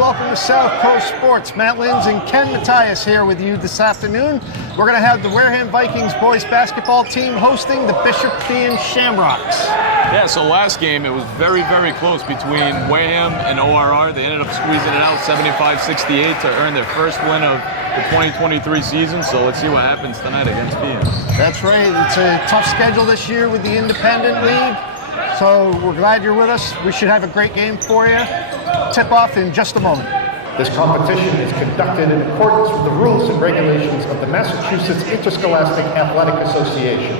Welcome to South Coast Sports. Matt Linz and Ken Matthias here with you this afternoon. We're going to have the Wareham Vikings boys basketball team hosting the Bishop Feehan Shamrocks. Yeah, so last game it was very, very close between Wareham and ORR. They ended up squeezing it out 75-68 to earn their first win of the 2023 season. So let's see what happens tonight against Feehan. That's right. It's a tough schedule this year with the Independent League. So we're glad you're with us. We should have a great game for you. Tip off in just a moment. This competition is conducted in accordance with the rules and regulations of the Massachusetts Interscholastic Athletic Association.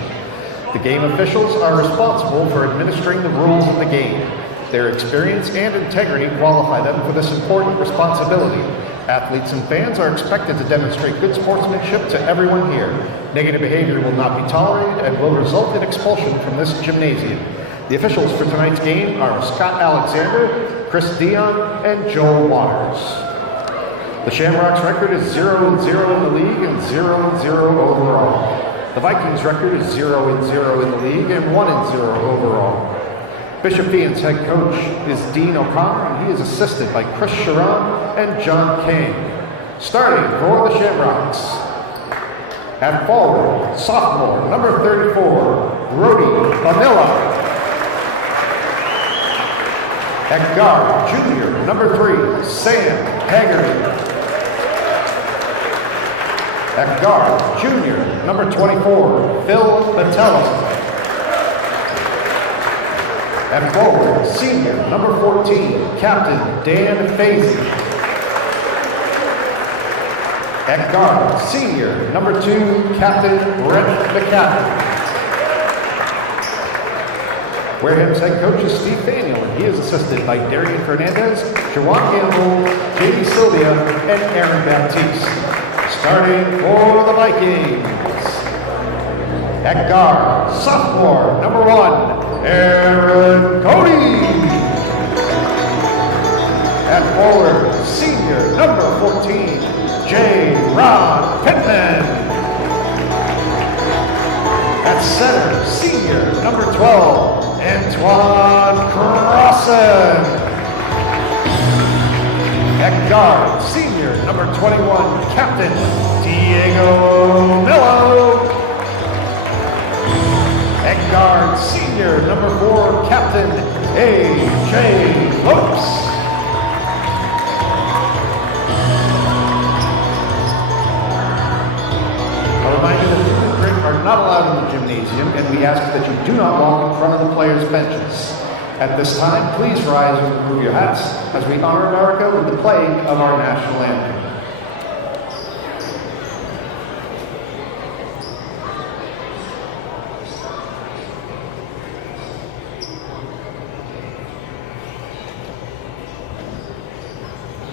The game officials are responsible for administering the rules of the game. Their experience and integrity qualify them for this important responsibility. Athletes and fans are expected to demonstrate good sportsmanship to everyone here. Negative behavior will not be tolerated and will result in expulsion from this gymnasium. The officials for tonight's game are Scott Alexander, Chris Dion, and Joel Waters. The Shamrocks' record is 0-0 in the league and 0-0 overall. The Vikings' record is 0-0 in the league and 1-0 overall. Bishop Feehan's head coach is Dean O'Connor, and he is assisted by Chris Sharon and John King. Starting for the Shamrocks. At forward, sophomore, number 34, Brody Vanilla. At guard, junior, number 3, Sam Haggerty. At guard, junior, number 24, Phil Batella. At forward, senior, number 14, Captain Dan Fazy. At guard, senior, number 2, Captain Brent McCaffrey. Wareham's head coach is Steve Faniel, and he is assisted by Darian Fernandez, Jawan Gamble, J.D. Sylvia, and Aaron Baptiste. Starting for the Vikings. At guard, sophomore, number 1, Aaron Cody. At forward, senior, number 14, J. Ron Pittman. At center, senior, number 12, Antoine Crossan. At guard, senior, number 21, Captain Diego Millo. At guard, senior, number 4, Captain A.J. Lopes. A reminder that food and drink are not allowed in the gymnasium, and we ask that you do not walk in front of the players' benches. At this time, please rise and remove your hats as we honor America with the playing of our national anthem.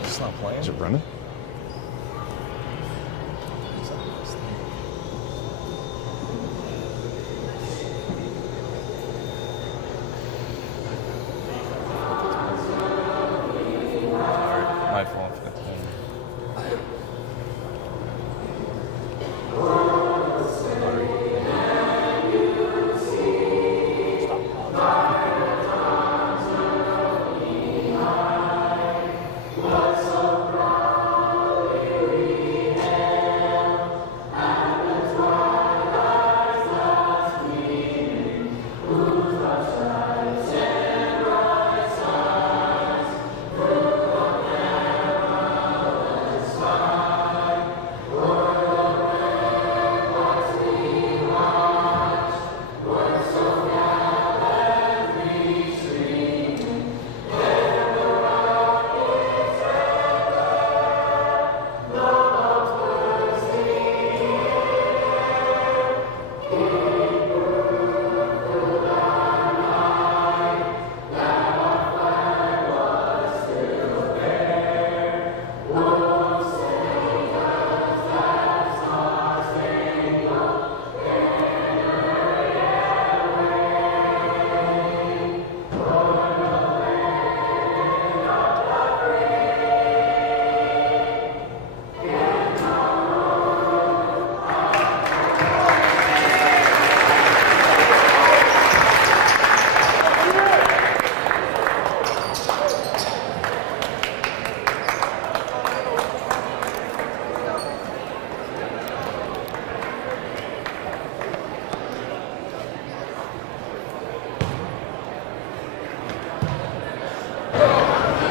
It's not playing. Is it running? My fault.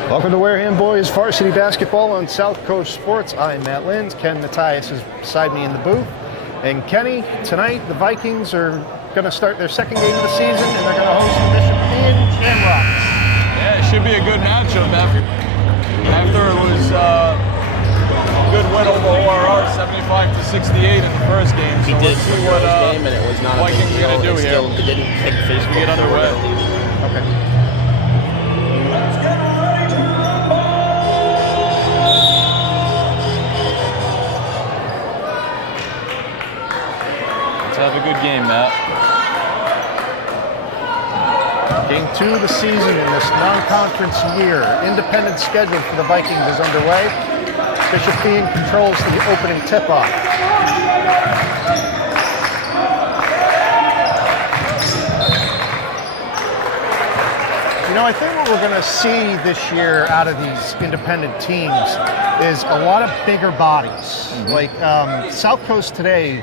Welcome to Wareham Boys Varsity Basketball on South Coast Sports. I'm Matt Linz. Ken Matthias is beside me in the booth. And Kenny, tonight the Vikings are going to start their second game of the season, and they're going to host the Bishop Feehan Shamrocks. Yeah, it should be a good matchup after it was a good win over ORR, 75-68 in the first game. So We did let's see the what first game, and it was not Vikings are going to do here. It didn't kick Facebook. We get underway. Okay. Let's have a good game, Matt. Game 2 of the season in this non-conference year. Independent schedule for the Vikings is underway. Bishop Feehan controls the opening tip-off. You know, I think what we're going to see this year out of these independent teams is a lot of bigger bodies. Like South Coast today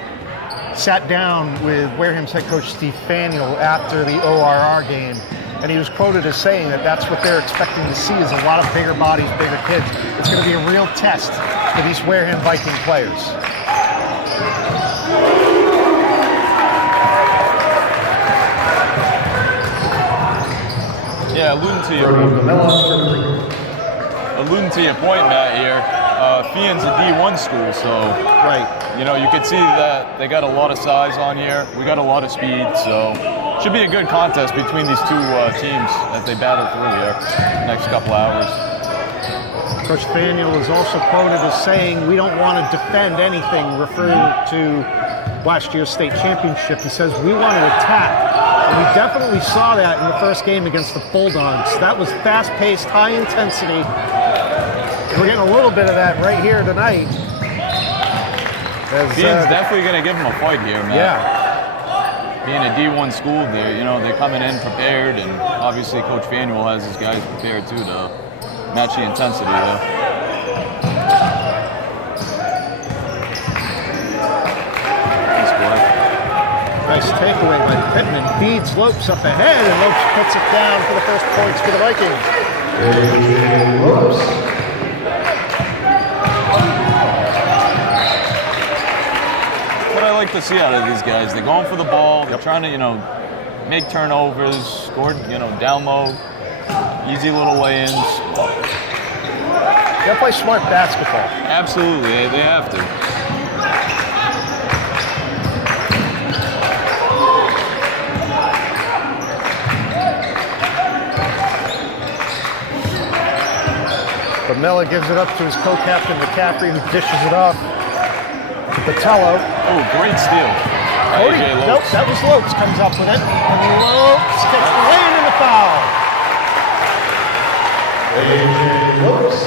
sat down with Wareham's head coach Steve Faniel after the ORR game, and he was quoted as saying that that's what they're expecting to see is a lot of bigger bodies, bigger kids. It's going to be a real test for these Wareham Viking players. Yeah, alluding to your point, Matt, here, Feehan's a D1 school, so Right. you know, you can see that they got a lot of size on here. We got a lot of speed, so should be a good contest between these two teams as they battle through here next couple hours. Coach Faniel is also quoted as saying, "We don't want to defend anything," referring to last year's state championship. He says, "We want to attack." And we definitely saw that in the first game against the Bulldogs. That was fast-paced, high-intensity. We're getting a little bit of that right here tonight. Feehan's definitely going to give them a fight here, man. Yeah. Being a D1 school, they're coming in prepared, and obviously Coach Faniel has his guys prepared too to match the intensity there. Nice play. Nice takeaway by Pittman. Feeds Lopes up ahead, and Lopes puts it down for the first points for the Vikings. Lopes. What I like to see out of these guys, they're going for the ball, they're trying to, make turnovers, score, down low, easy little lay-ins. Gotta play smart basketball. Absolutely, they have to. Miller gives it up to his co-captain McCaffrey, who dishes it off to Patello. Oh, great steal. Cody, AJ Lopes. nope, that was Lopes, comes up with it. And Lopes gets the lane in the foul. AJ Lopes.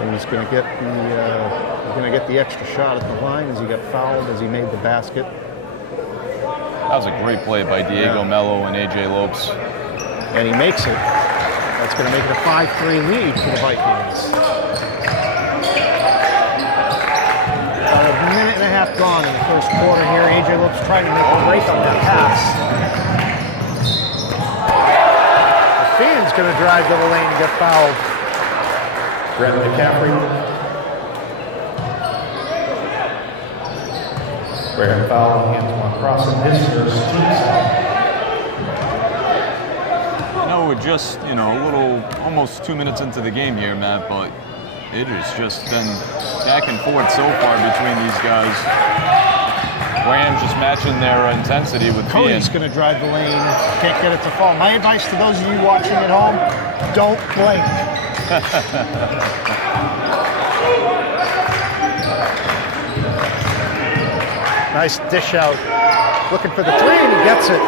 And he's going to get the extra shot at the line as he got fouled as he made the basket. That was a great play by Diego Mello and AJ Lopes. And he makes it. That's going to make it a 5-3 lead for the Vikings. About a minute and a half gone in the first quarter here. AJ Lopes trying to make a break on that pass. Feehan's going to drive to the lane and get fouled. Brett McCaffrey. Wareham foul on Antoine Cross and his first team foul. We're just, almost 2 minutes into the game here, Matt, but it has just been back and forth so far between these guys. Wareham's just matching their intensity with Cody's Feehan. going to drive the lane. Can't get it to fall. My advice to those of you watching at home, don't blink. Nice dish out. Looking for the three, and he gets it.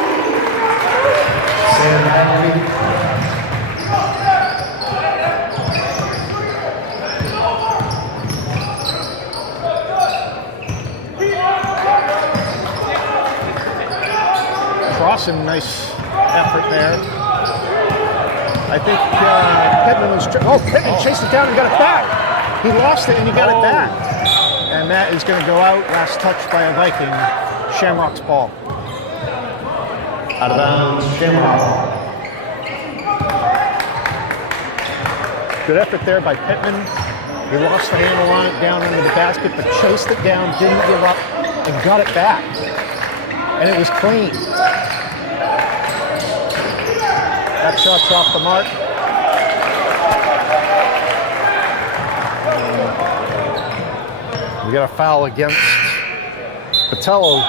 Sam Hadley. Crossan, nice effort there. I think Pittman was... Pittman chased it down and got it back. He lost it and he got it back. And that is going to go out. Last touch by a Viking. Shamrock's ball. Out of bounds, Shamrock. Good effort there by Pittman. He lost the handle on it down under the basket, but chased it down, didn't give up, and got it back. And it was clean. That shot's off the mark. We got a foul against Patello.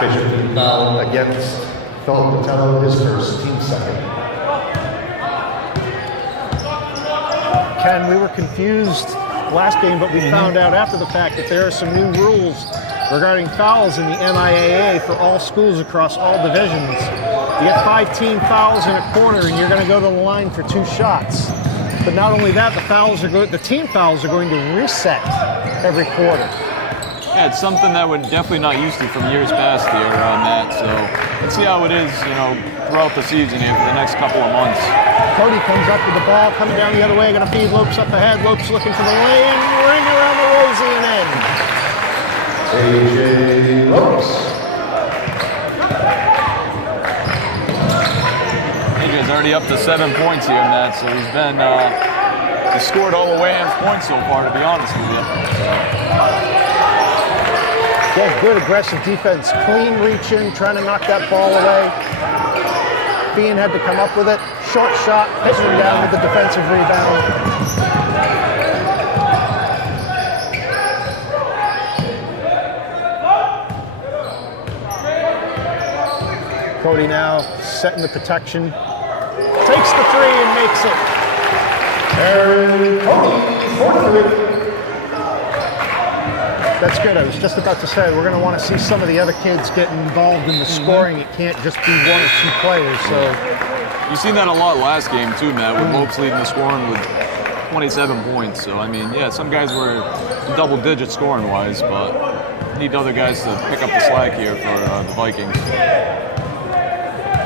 Bishop foul against Philip Patello, his first, team second. Ken, we were confused last game, but we found out after the fact that there are some new rules regarding fouls in the MIAA for all schools across all divisions. You get 5 team fouls in a corner, and you're going to go to the line for 2 shots. But not only that, the team fouls are going to reset every quarter. Yeah, it's something that we're definitely not used to from years past here, Matt. So let's see how it is, throughout the season here for the next couple of months. Cody comes up with the ball, coming down the other way, going to feed Lopes up ahead. Lopes looking for the lane, ring around the rosy and in. A.J. Lopes. AJ's already up to 7 points here, Matt. So he's scored all of Wareham's points so far, to be honest with you. Yeah, good aggressive defense. Clean reach in, trying to knock that ball away. Feehan had to come up with it. Short shot, Pittman down with the defensive rebound. Cody now setting the protection. Takes the 3 and makes it. Aaron Cody, 4-3. That's good. I was just about to say, we're going to want to see some of the other kids getting involved in the scoring. It can't just be 1 or 2 players. So you've seen that a lot last game too, Matt, with Lopes leading the scoring with 27 points. So, some guys were double digit scoring wise, but need other guys to pick up the slack here for the Vikings.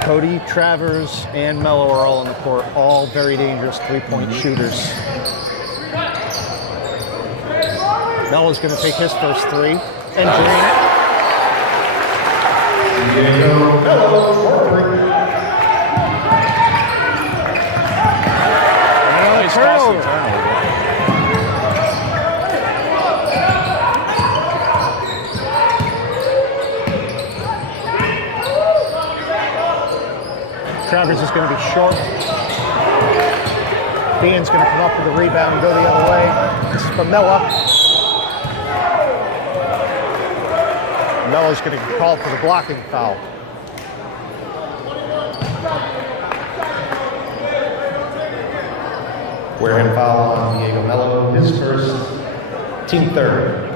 Cody, Travers, and Mello are all on the court. All very dangerous 3-point shooters. Mello's going to take his first 3 and drain it. Diego Mello, 4-3. Nice Turnover. Travers is going to be short. Feehan's going to come up with the rebound and go the other way. This is for Mello. Mello's going to be called for the blocking foul. Wareham foul on Diego Mello, his first, team third.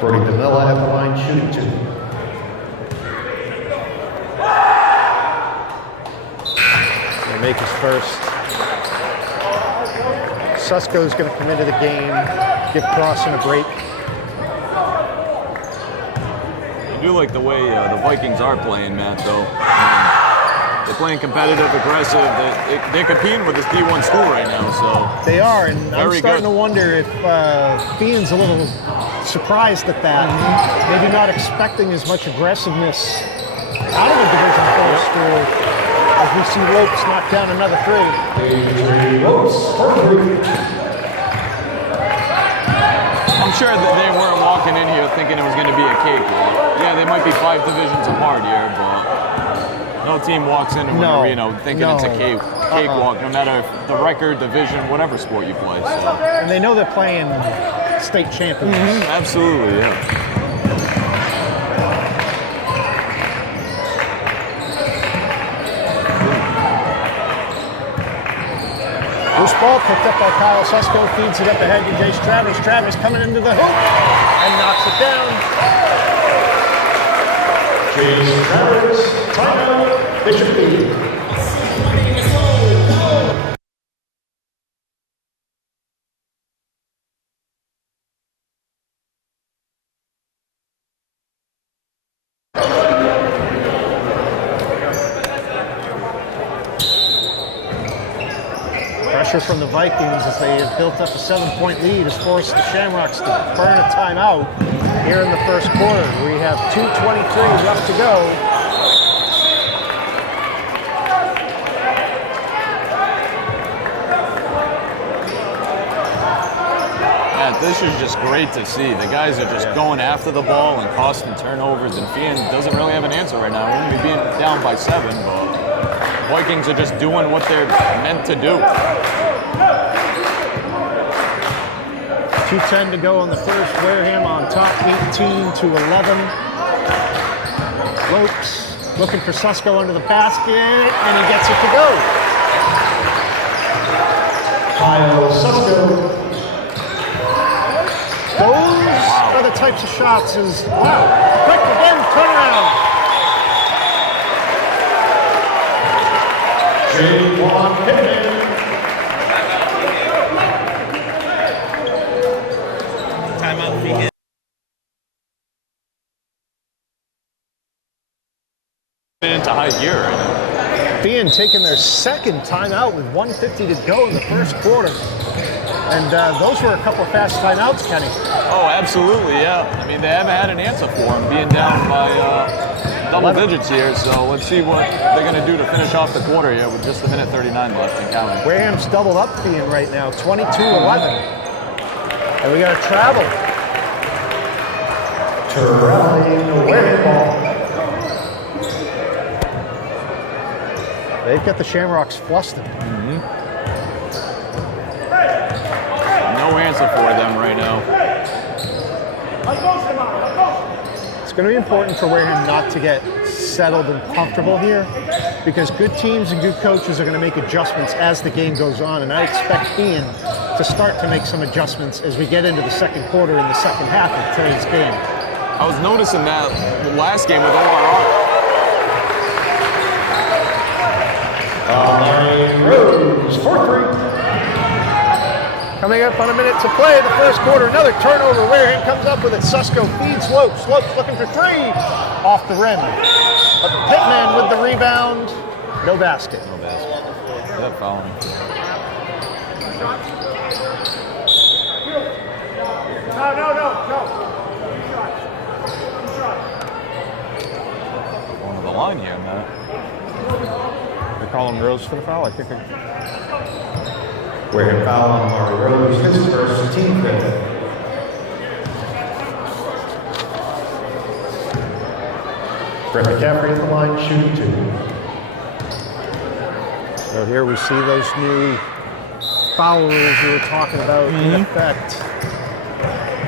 Brody DeMilla at the line, shooting 2. Going to make his first. Susko's going to come into the game, give Crossan a break. I do like the way the Vikings are playing, Matt, though. They're playing competitive, aggressive. They're competing with this D1 school right now, so. They are, and I'm starting to good. wonder if Feehan's a little surprised at that. Maybe not expecting as much aggressiveness out of a Division 4 school as we see Lopes knock down another 3. A.J. Lopes, 4-3. I'm sure that they weren't walking in here thinking it was going to be a cakewalk. Yeah, they might be 5 divisions apart here, but no team walks in and thinking it's a cakewalk, no matter if the record, division, whatever sport you play. So. And they know they're playing state champions. Absolutely, yeah. Loose ball picked up by Kyle Susko, feeds it up ahead to Jace Travers. Travers coming into the hoop and knocks it down. Jace Travers, timeout, Bishop Feehan. pressure from the Vikings as they have built up a 7-point lead has forced the Shamrocks to burn a timeout here in the first quarter. We have 2:23 left to go. This is just great to see. The guys are just going after the ball and costing turnovers, and Feehan doesn't really have an answer right now. We're going to be being down by 7, but Vikings are just doing what they're meant to do. 2:10 to go on the first. Wareham on top, 18-11. Lopes looking for Susko under the basket, and he gets it to go. Kyle Susko. Those are the types of shots quick again, turnaround. J1 Pittman. Timeout Feehan. Into high gear right now. Feehan taking their second timeout with 1:50 to go in the first quarter. And those were a couple of fast timeouts, Kenny. Oh, absolutely, yeah. I mean, they haven't had an answer for him, being down by double digits here. So let's see what they're going to do to finish off the quarter here with just a minute 39 left and counting. Wareham's doubled up Feehan right now, 22-11. And we got to travel. Traveling away ball. They've got the Shamrocks flustered. No answer for them right now. It's going to be important for Wareham not to get settled and comfortable here, because good teams and good coaches are going to make adjustments as the game goes on, and I expect Feehan to start to make some adjustments as we get into the second quarter and the second half of today's game. I was noticing that the last game with ORR. Rose, 4-3. Coming up on a minute to play the first quarter, another turnover. Wareham comes up with it. Susko feeds Lopes. Lopes looking for 3. Off the rim. But Pittman with the rebound. No basket. No basket. Yeah, fouling. No. Going to the line here, Matt. They call him Rose for the foul. I think. Wareham foul on Amari Rose, his first, team fifth. Brett McCaffrey at the line, shooting 2. So here we see those new foul rules you were talking about in effect.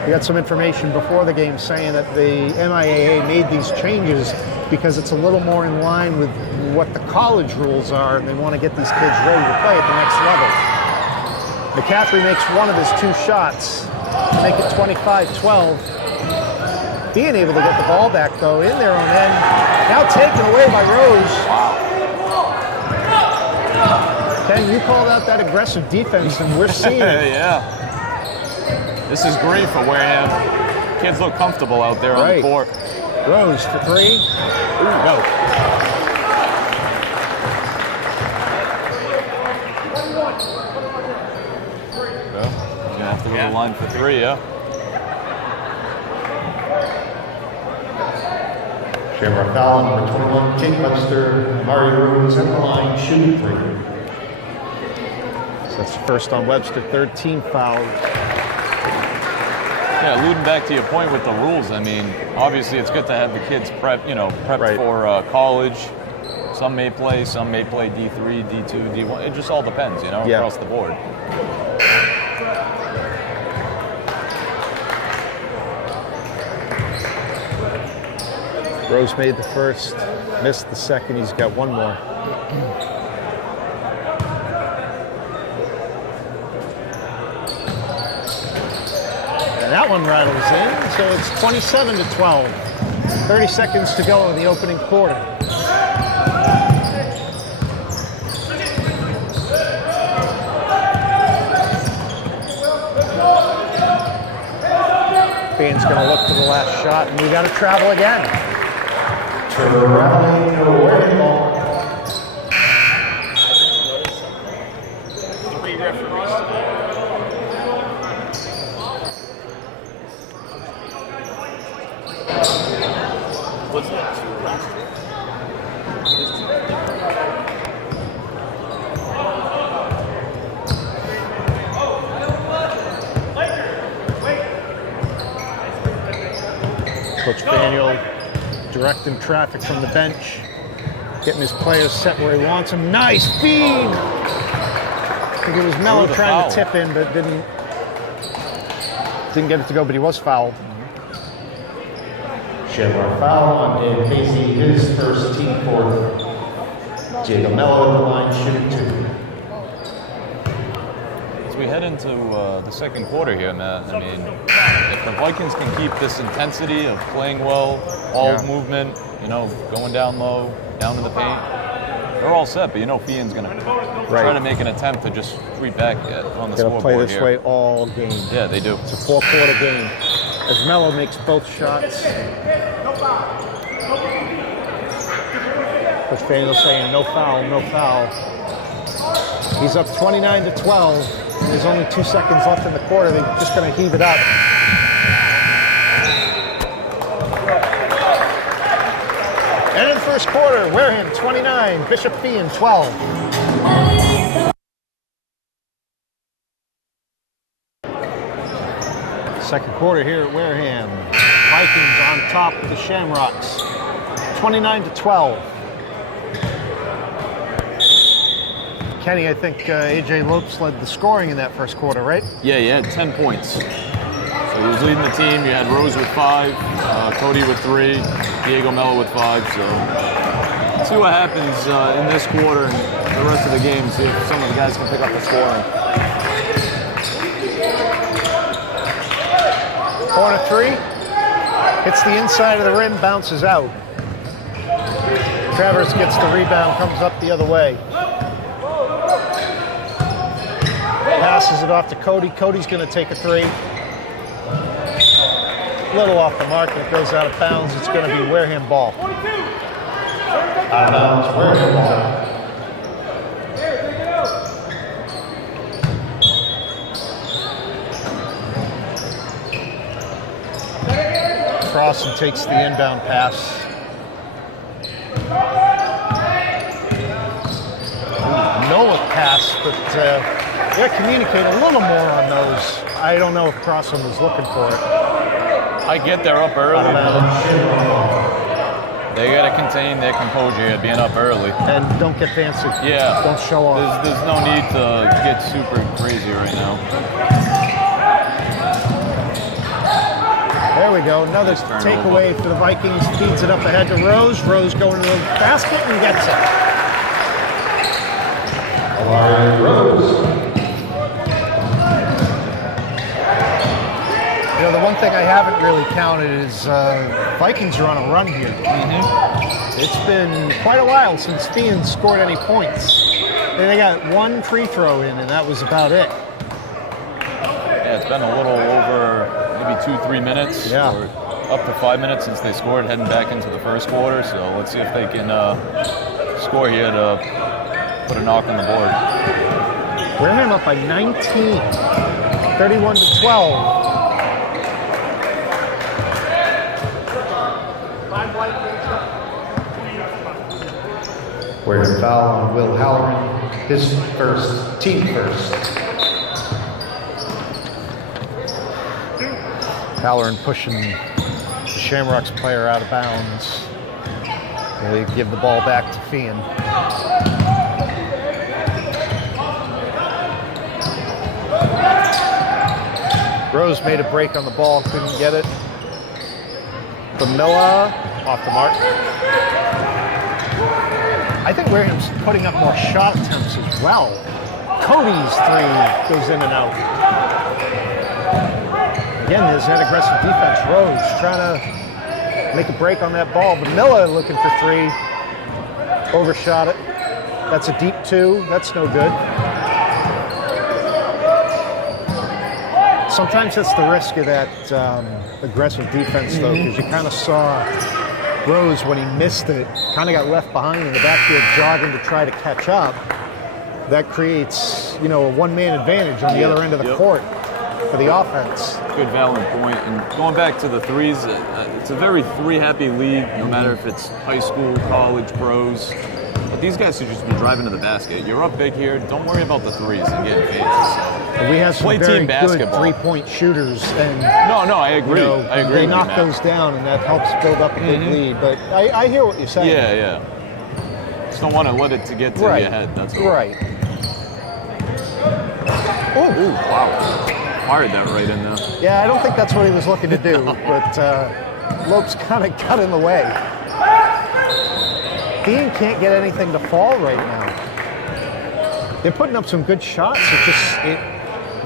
We got some information before the game saying that the MIAA made these changes because it's a little more in line with what the college rules are, and they want to get these kids ready to play at the next level. McCaffrey makes one of his 2 shots to make it 25-12. Being able to get the ball back, though, in their own end. Now taken away by Rose. Ken, you called out that aggressive defense, and we're seeing it. Yeah. This is great for Wareham. Kids look comfortable out there on the court. Rose for 3. Go. Gonna have to go to the line for 3, yeah. Shamrock foul number 21, Jake Webster, Amari Rose at the line, shooting 3. So that's first on Webster, 3rd team foul. Yeah, alluding back to your point with the rules, I mean, obviously it's good to have the kids prepped for college. Some may play D3, D2, D1. It just all depends, across the board. Rose made the first, missed the second. He's got one more. And that one rattles in, so it's 27-12. 30 seconds to go in the opening quarter. Feehan's going to look for the last shot, and we got to travel again. Traveling away ball. 3 referees. Was that two last year? Coach Daniel directing traffic from the bench, getting his players set where he wants them. Nice feed! I think it was Mello trying to tip in, but didn't get it to go, but he was fouled. Shamrock foul on Dan Casey, his first team fourth. Diego Mello at the line, shooting 2. As we head into the second quarter here, Matt, I mean, if the Vikings can keep this intensity of playing well, all movement, you know, going down low, down in the paint, they're all set. But you know, Feehan's going to try to make an attempt to just creep back on the scoreboard play this here. way all game. Yeah, they do. It's a 4-quarter game. As Mello makes both shots. Coach Daniel saying no foul, no foul. He's up 29-12. And there's only 2 seconds left in the quarter. They're just going to heave it up. And in the first quarter, Wareham 29, Bishop Feehan 12. Second quarter here at Wareham. Vikings on top of the Shamrocks. 29-12. Kenny, I think AJ Lopes led the scoring in that first quarter, right? Yeah, he had 10 points. So he was leading the team. You had Rose with 5, Cody with 3, Diego Mello with 5. So let's see what happens in this quarter and the rest of the game. See if some of the guys can pick up the scoring. Corner 3. Hits the inside of the rim, bounces out. Travers gets the rebound, comes up the other way. Passes it off to Cody. Cody's going to take a 3. Little off the mark, and it goes out of bounds. It's going to be Wareham ball. Out of bounds, Wareham ball. Crossan takes the inbound pass. Noah pass, but they're communicating a little more on those. I don't know if Crossan was looking for it. I get they're up early. They got to contain their composure here, being up early. And don't get fancy. Yeah. Don't show off. There's no need to get super crazy right now. There we go. Another takeaway for the Vikings. Feeds it up ahead to Rose. Rose going to the basket and gets it. Rose. You know, the one thing I haven't really counted is Vikings are on a run here. It's been quite a while since Feehan scored any points. They got 1 free throw in, and that was about it. Yeah, it's been a little over maybe 2-3 minutes, or up to 5 minutes since they scored, heading back into the first quarter. So let's see if they can score here to put a knock on the board. Wareham up by 19, 31-12. Wareham foul on Will Halloran, his first, team first. Halloran pushing the Shamrocks player out of bounds. They give the ball back to Feehan. Rose made a break on the ball, couldn't get it. Camilla off the mark. I think Wareham's putting up more shot attempts as well. Cody's 3 goes in and out. Again, there's that aggressive defense. Rose trying to make a break on that ball. But Miller looking for 3. Overshot it. That's a deep 2. That's no good. Sometimes that's the risk of that aggressive defense, though, because you kind of saw Rose, when he missed it, kind of got left behind in the backfield jogging to try to catch up. That creates, you know, a one-man advantage on the other end of the court. for the offense. Good valid point. And going back to the threes, it's a very three-happy league, no matter if it's high school, college, pros. But these guys have just been driving to the basket. You're up big here. Don't worry about the threes and getting fades. We have some Play very team good basketball. three-point shooters, and No, I agree. I agree. they with knock you, Matt. those down, and that helps build up a big lead. But I hear what you're saying. Yeah. Just don't want to let it to get to your head. That's all. Right. Ooh, wow. Fired that right in there. Yeah, I don't think that's what he was looking to do, but Lopes kind of got in the way. Feehan can't get anything to fall right now. They're putting up some good shots.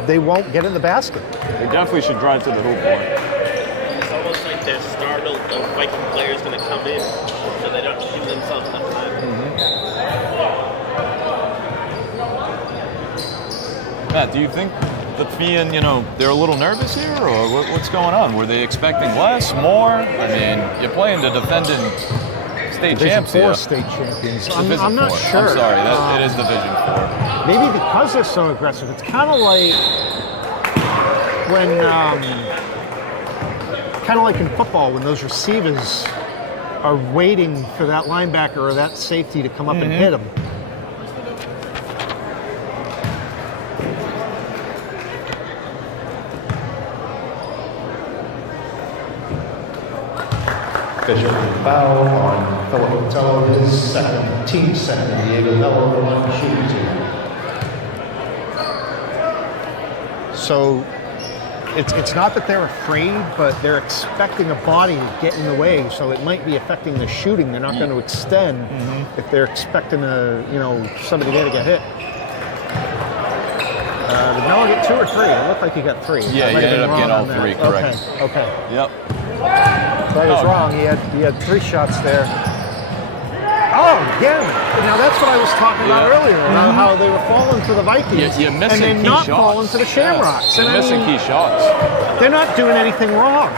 They won't get in the basket. They definitely should drive to the hoop more. It's almost like they're startled the Viking player's going to come in, so they don't give themselves enough time. Matt, do you think the Feehan, they're a little nervous here, or what's going on? Were they expecting less, more? I mean, you're playing the defending state Division champs 4 here. state champions. Division I'm not 4. sure. I'm sorry, it is Division 4. Maybe because they're so aggressive. It's kind of like when, in football, when those receivers are waiting for that linebacker or that safety to come up and hit them. Bishop foul on Philip Botello, his team second. Diego Mello, the line shooting two. So it's not that they're afraid, but they're expecting a body to get in the way, so it might be affecting the shooting. They're not going to extend if they're expecting somebody there to get hit. Did Noah get 2 or 3? It looked like he got 3. Yeah, he ended up getting all 3, correct. Okay. Yep. That was wrong. He had 3 shots there. Oh, again. Now that's what I was talking about earlier, about how they were falling for the Vikings. You're missing and they're key not shots. falling for the Shamrocks. You're missing key shots. They're not doing anything wrong.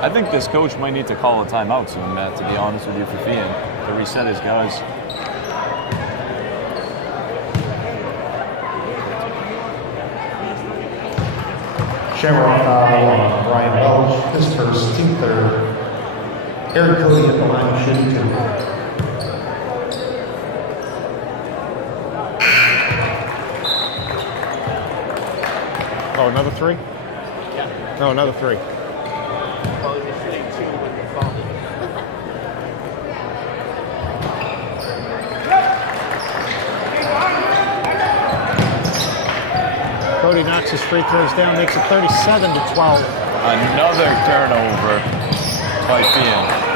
I think this coach might need to call a timeout soon, Matt, to be honest with you, for Feehan, to reset his guys. Shamrock foul on Brian Welch, his first, team third. Eric Cody at the line shooting two. Oh, another 3? No, another 3. Probably they're shooting 2 with the foul. Cody knocks his free throws down, makes it 37-12. Another turnover by Feehan.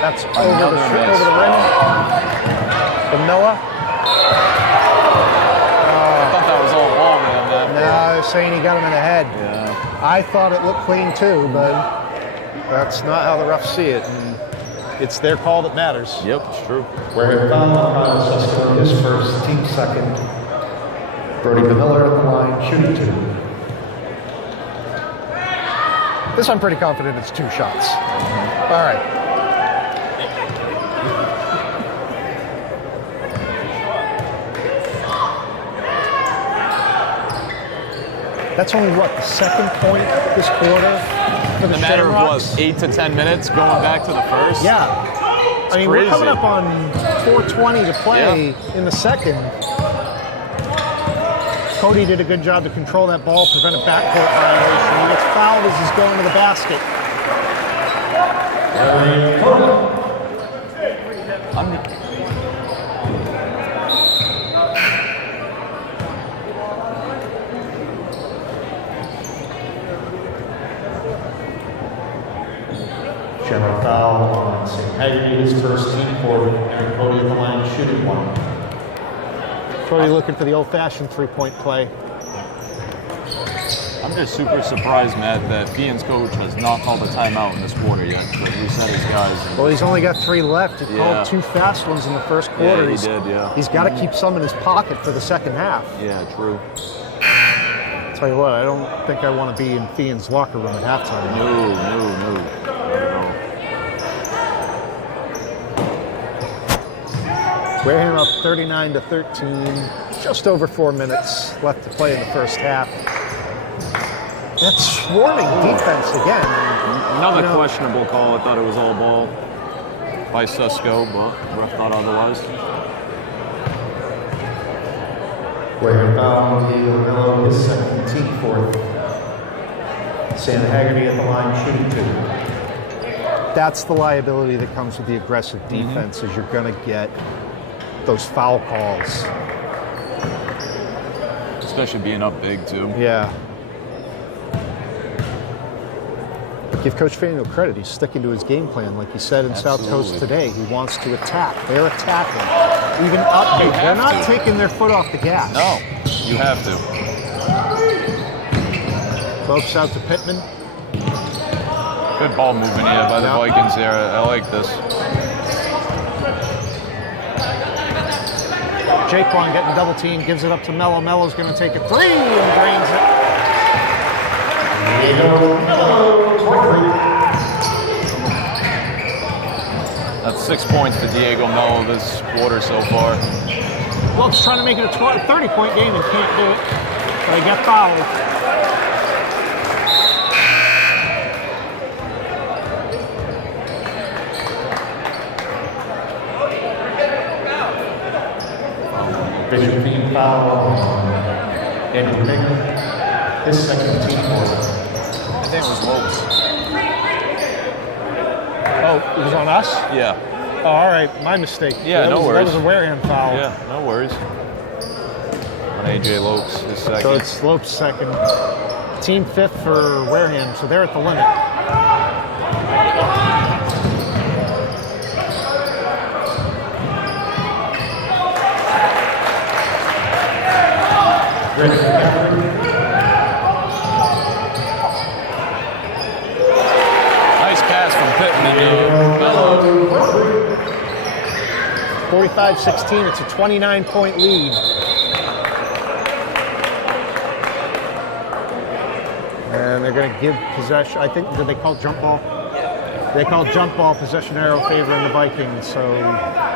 That's over Another the miss. rim. From Noah. I thought that was all ball, man. No, they're saying he got him in the head. Yeah. I thought it looked clean too, but that's not how the refs see it. And it's their call that matters. Yep, it's true. Wareham foul on Kyle Susker, his first, team second. Brody Miller at the line shooting two. This I'm pretty confident it's 2 shots. All right. That's only the second point this quarter for the In a matter of Shamrocks? 8 to 10 minutes going back to the first? Yeah. I mean, we're coming crazy. up on 4:20 to play in the second. Cody did a good job to control that ball, prevent a backcourt violation. He gets fouled as he's going to the basket. Shamrock foul on St. Haggerty, his first, team fourth. Eric Cody at the line shooting one. Cody looking for the old-fashioned 3-point play. I'm just super surprised, Matt, that Feehan's coach has not called a timeout in this quarter yet to reset his guys. Well, he's only got 3 left. He Yeah. called 2 fast ones in the first quarter. Yeah, he did, yeah. He's got to keep some in his pocket for the second half. Yeah, true. Tell you what, I don't think I want to be in Feehan's locker room at halftime. No. Not at all. Wareham up 39-13. Just over 4 minutes left to play in the first half. That swarming defense again. Another questionable call. I thought it was all ball by Susko, but ref thought otherwise. Wareham foul, Diego Mello, his second, team fourth. Santa Haggerty at the line, shooting 2. That's the liability that comes with the aggressive defense, is you're going to get those foul calls. Especially being up big, too. Yeah. Give Coach Feehan credit. He's sticking to his game plan, like he said in South Coast today. He wants to attack. They're attacking. Even up big. They're not taking their foot off the gas. No, you have to. Folks out to Pittman. Good ball movement here by the Vikings there. I like this. Jaquan getting double teamed, gives it up to Mello. Mello's going to take a 3 and drains it. That's 6 points for Diego Mello this quarter so far. Lopes trying to make it a 30-point game and can't do it. So they get fouled. Bishop Feehan foul, Andrew Baker, his second, team fourth. I think it was Lopes. Oh, it was on us? Yeah. Oh, all right. My mistake. Yeah, no worries. That was a Wareham foul. Yeah, no worries. On AJ Lopes, his second. So it's Lopes' second. Team 5th for Wareham, so they're at the limit. Nice pass from Pittman. 45-16, it's a 29-point lead. And they're going to give possession. I think, did they call jump ball? They call jump ball, possession arrow favoring the Vikings, so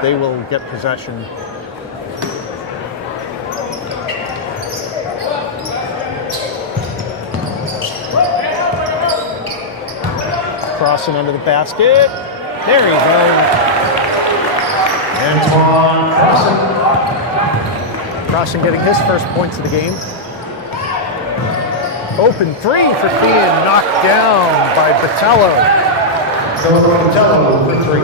they will get possession. Crossing under the basket. There you go. Antoine Crossing getting his first points of the game. Open 3 for Feehan, knocked down by Botello. Botello for 3.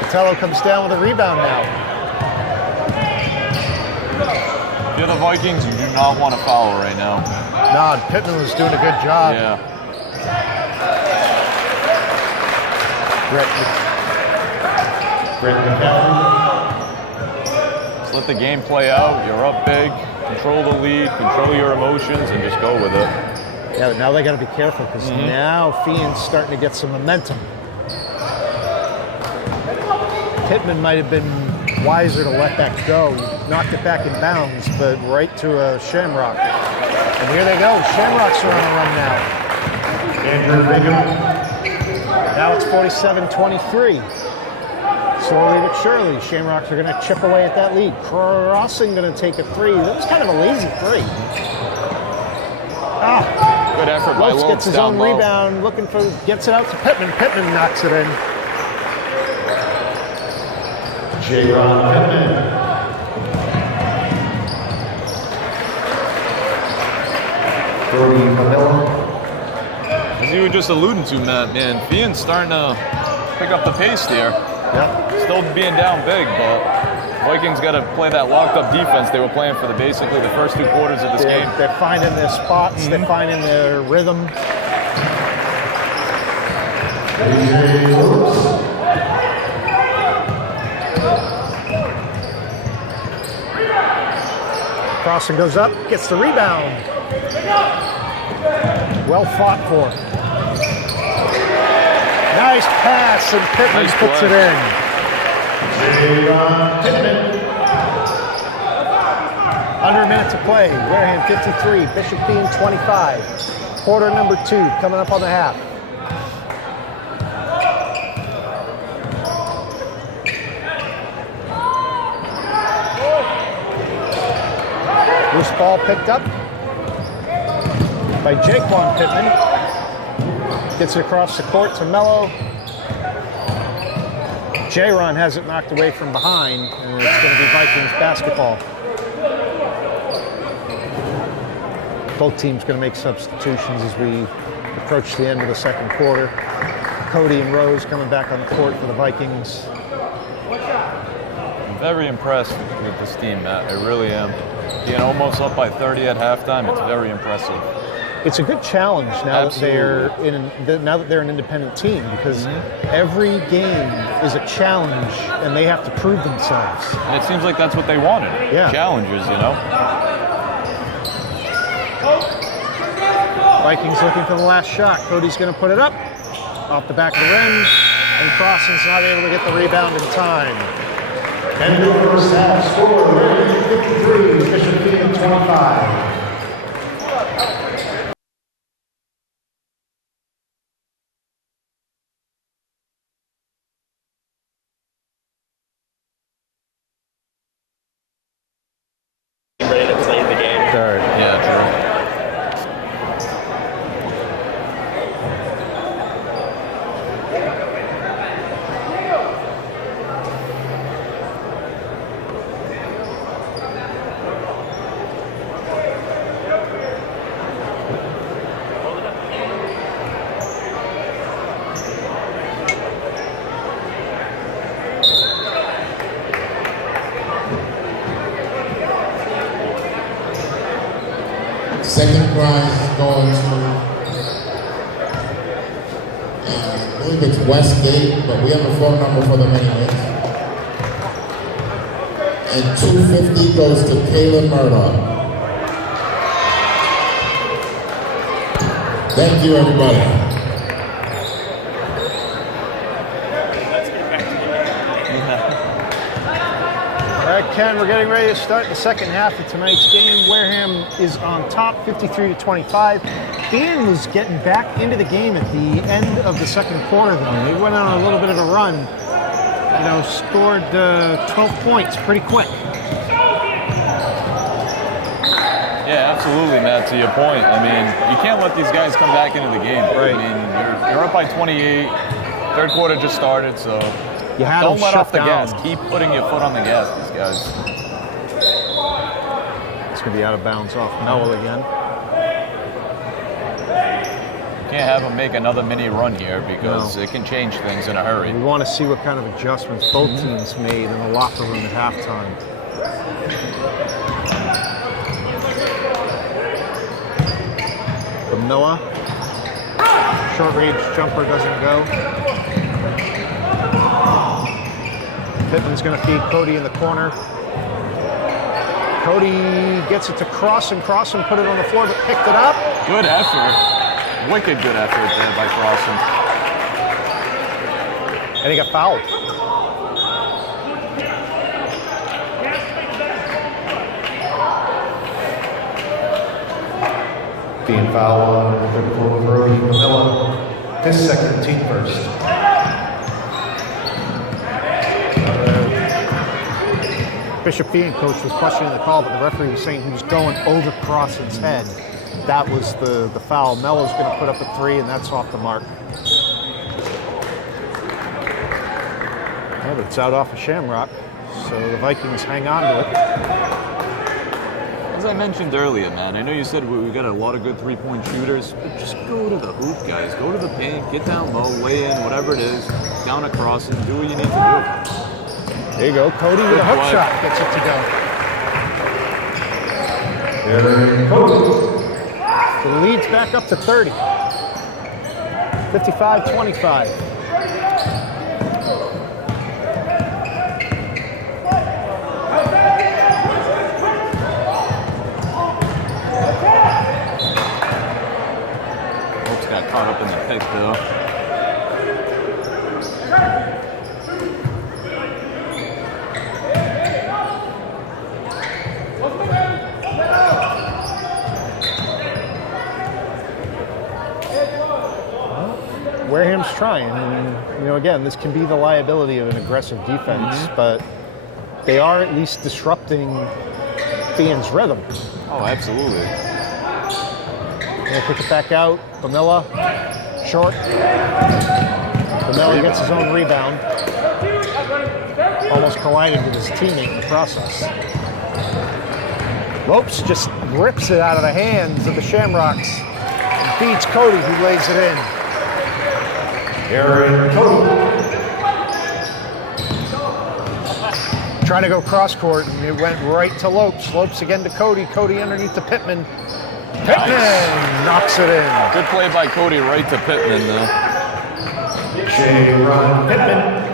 Botello comes down with a rebound now. If you're the Vikings, you do not want to foul right now. No, and Pittman was doing a good job. Yeah. Brett McCaffrey. Just let the game play out. You're up big. Control the lead. Control your emotions, and just go with it. Yeah, but now they got to be careful because now Feehan's starting to get some momentum. Pittman might have been wiser to let that go. Knocked it back in bounds, but right to a Shamrock. And here they go. Shamrocks are on a run now. Andrew Bingham. Now it's 47-23. Slowly but surely, Shamrocks are going to chip away at that lead. Crossing going to take a 3. That was kind of a lazy 3. Good effort by Lopes Lopes gets his down own low. rebound, gets it out to Pittman. Pittman knocks it in. J-Ron Pittman. Brody Camilla. As you were just alluding to, Matt, man, Feehan's starting to pick up the pace there. Yep. Still being down big, but Vikings got to play that locked-up defense they were playing for basically the first 2 quarters of this game. They're finding their spots. They're finding their rhythm. AJ Lopes. Crossing goes up, gets the rebound. Well fought for. Nice pass, and Pittman Nice puts play. it in. Pittman. Under a minute to play. Wareham 53, Bishop Feehan 25. Quarter number 2 coming up on the half. Loose ball picked up by Jaquan Pittman. Gets it across the court to Mello. J-Ron has it knocked away from behind, and it's going to be Vikings basketball. Both teams going to make substitutions as we approach the end of the second quarter. Cody and Rose coming back on the court for the Vikings. I'm very impressed with this team, Matt. I really am. Being almost up by 30 at halftime, it's very impressive. It's a good challenge now Absolutely. that they're an independent team, because every game is a challenge and they have to prove themselves. And it seems like that's what they wanted. Yeah. Challenges, you know? Vikings looking for the last shot. Cody's going to put it up off the back of the rim, and Crossan's not able to get the rebound in time. End of the first half. Score, Wareham 53, Bishop Feehan 25. Ready to play the game. Third. Yeah, true. Second prize is going to, I believe it's Westgate, but we have a phone number for them anyways. And $250 goes to Kayla Murdoch. Thank you, everybody. Let's get back to the game. All right, Ken, we're getting ready to start the second half of tonight's game. Wareham is on top, 53-25. Feehan was getting back into the game at the end of the second quarter, though. They went on a little bit of a run. Scored 12 points pretty quick. Yeah, absolutely, Matt, to your point. I mean, you can't let these guys come back into the game. Right. I mean, you're up by 28. Third quarter just started, so You had don't them let shut off the down. gas. Keep putting your foot on the gas, these guys. It's going to be out of bounds off Noel again. Can't have them make another mini run here because No. it can change things in a hurry. We want to see what kind of adjustments both teams made in the locker room at halftime. From Noah. Short range jumper doesn't go. Pittman's going to feed Cody in the corner. Cody gets it to Crossan. Crossan put it on the floor, but picked it up. Good effort. Wicked good effort there by Crossan. And he got fouled. Being fouled on the goal of Brody Camilla. His second, team first. Bishop Feehan coach was questioning the call, but the referee was saying he was going over Crossan's head. That was the foul. Mello's going to put up a three, and that's off the mark. Yeah, but it's out off of Shamrock, so the Vikings hang on to it. As I mentioned earlier, man, I know you said we got a lot of good three-point shooters, but just go to the hoop, guys. Go to the paint, get down low, lay in, whatever it is, down across and do what you need to do. There you go. Cody with a hook play. shot gets it to go. Aaron Cody. The lead's back up to 30. 55-25. caught up in the pick, though. Wareham's trying, and again, this can be the liability of an aggressive defense, but they are at least disrupting Feehan's rhythm. Oh, absolutely. They'll kick it back out. Bamilla, short. Bamilla gets his own rebound. Almost collided with his teammate in the process. Lopes just rips it out of the hands of the Shamrocks and feeds Cody, who lays it in. Aaron Cody. Trying to go cross court, and it went right to Lopes. Lopes again to Cody. Cody underneath to Pittman. Pittman knocks it in. Good play by Cody right to Pittman, though. J-Ron Pittman.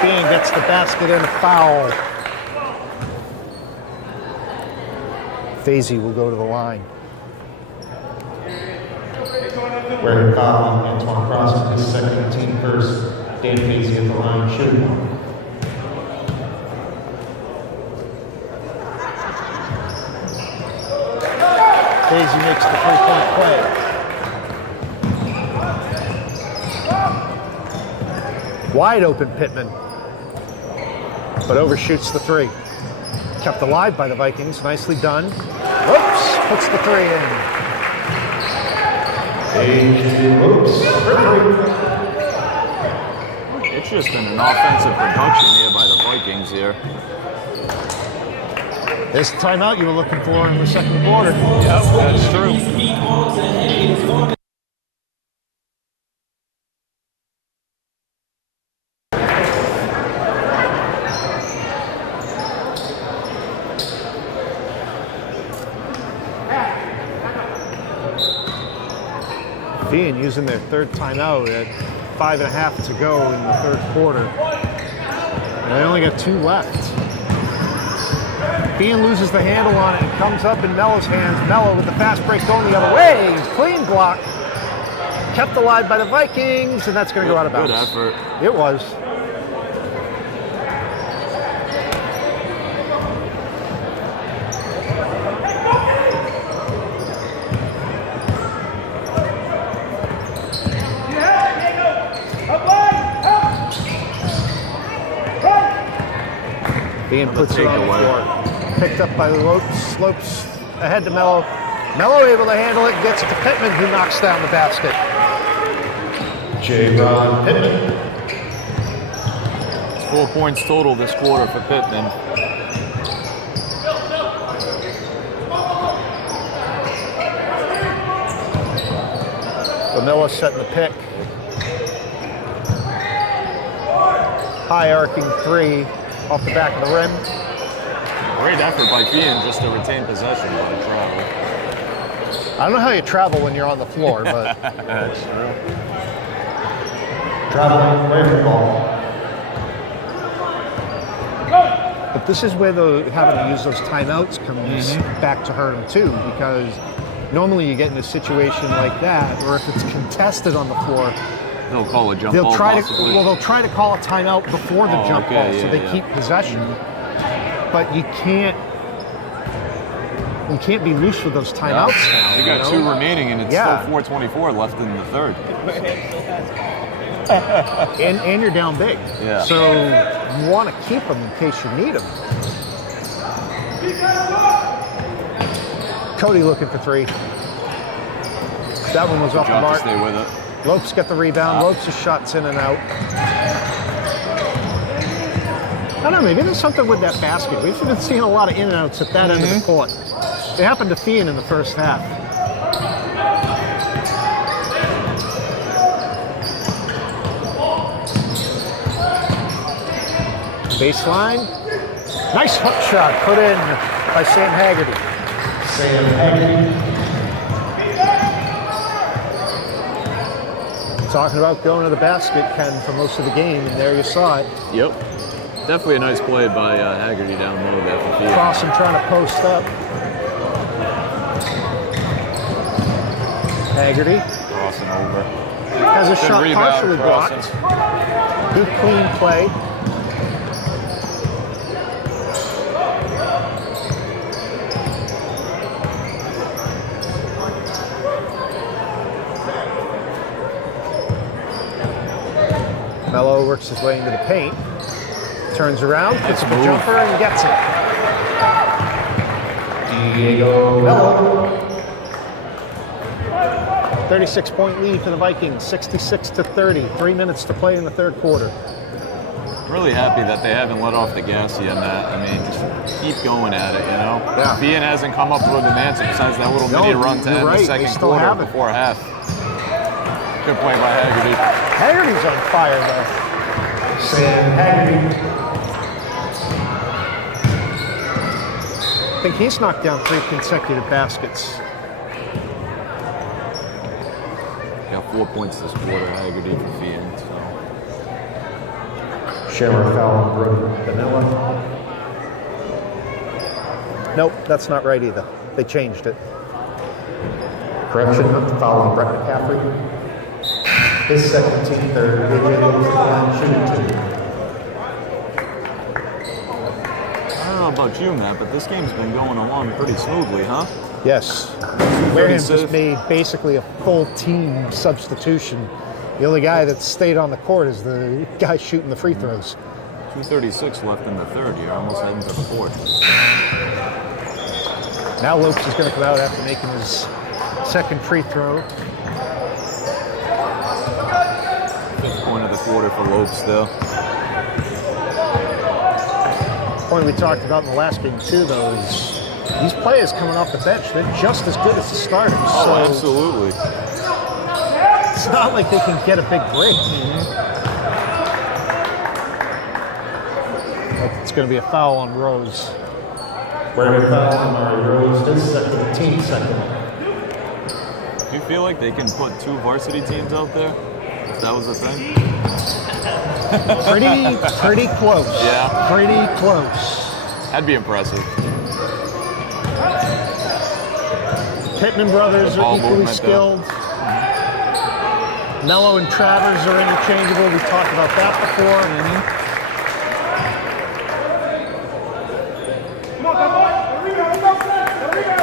Feehan gets the basket and a foul. Fazy will go to the line. Wareham fouling Antoine Crosby, his second team first. Dan Fazy at the line, shooting. Fazy makes the three-point play. Wide open Pittman, but overshoots the three. Kept alive by the Vikings. Nicely done. Whoops! Puts the three in. Interesting, an offensive production here by the Vikings here. This timeout you were looking for in the second quarter. Yep, that's true. Feehan using their third timeout at 5.5 to go in the third quarter. And they only got 2 left. Feehan loses the handle on it and comes up in Mello's hands. Mello with the fast break going the other way. Clean block. Kept alive by the Vikings, and that's going to go out of bounds. Good effort. It was. Feehan puts it on the floor. Picked up by Lopes. Lopes ahead to Mello. Mello able to handle it, gets it to Pittman, who knocks down the basket. J-Ron Pittman. It's 4 points total this quarter for Pittman. Bamilla setting the pick. High arcing three off the back of the rim. Great effort by Feehan just to retain possession by the travel. I don't know how you travel when you're on the floor, but That's true. Traveling Wareham ball. but this is where having to use those timeouts comes back to hurt them too, because normally you get in a situation like that, or if it's contested on the floor, They'll call a jump they'll ball try possibly. they'll try to call a timeout before the jump ball, so they keep possession. But you can't be loose with those timeouts now. You got 2 remaining, and it's Yeah. still 4:24 left in the third. and you're down big. Yeah. So you want to keep them in case you need them. Cody looking for 3. That one was off the Job to mark. stay with it. Lopes got the rebound. Lopes' shots in and out. I don't know, maybe there's something with that basket. We've been seeing a lot of in and outs at that end of the court. It happened to Feehan in the first half. Baseline. Nice hook shot put in by Sam Haggerty. Sam Haggerty. Talking about going to the basket, Ken, for most of the game, and there you saw it. Yep. Definitely a nice play by Haggerty down low there for Feehan. Crossan trying to post up. Haggerty Crossing over. has a Good shot rebound, partially Crossan. blocked. Good clean play. Mello works his way into the paint. Turns around, puts up a move. jumper, and gets it. Diego Mello. 36-point lead for the Vikings, 66-30. 3 minutes to play in the third quarter. Really happy that they haven't let off the gas yet, Matt. I mean, just keep going at it, you know? Yeah. Feehan hasn't come up with an answer besides that little No, mini run to you're end right. the They second still quarter have it. before half. Good play by Haggerty. Haggerty's on fire, though. Sam Haggerty. I think he's knocked down 3 consecutive baskets. Got 4 points this quarter, Haggerty for Feehan, so. Shower foul on Brody Vanilla. Nope, that's not right either. They changed it. Correction, foul on Brett McCaffrey. His second team third. AJ Lopes at the line shooting 2. I don't know about you, Matt, but this game's been going along pretty smoothly, huh? Yes. Wareham just 36. made basically a full team substitution. The only guy that stayed on the court is the guy shooting the free throws. 2:36 left in the third here, almost heading to the fourth. Now Lopes is going to come out after making his second free throw. 5th point of the quarter for Lopes, though. Point we talked about in the last game too, though, is these players coming off the bench, they're just as good as the starters. Oh, so absolutely. it's not like they can get a big break. It's going to be a foul on Rose. Wareham foul on Mari Rose. His second team second. Do you feel like they can put 2 varsity teams out there? If that was a thing? Pretty close. Yeah. Pretty close. That'd be impressive. Pittman brothers Ball are equally movement, skilled. Mello and Travers are interchangeable. We talked about that before.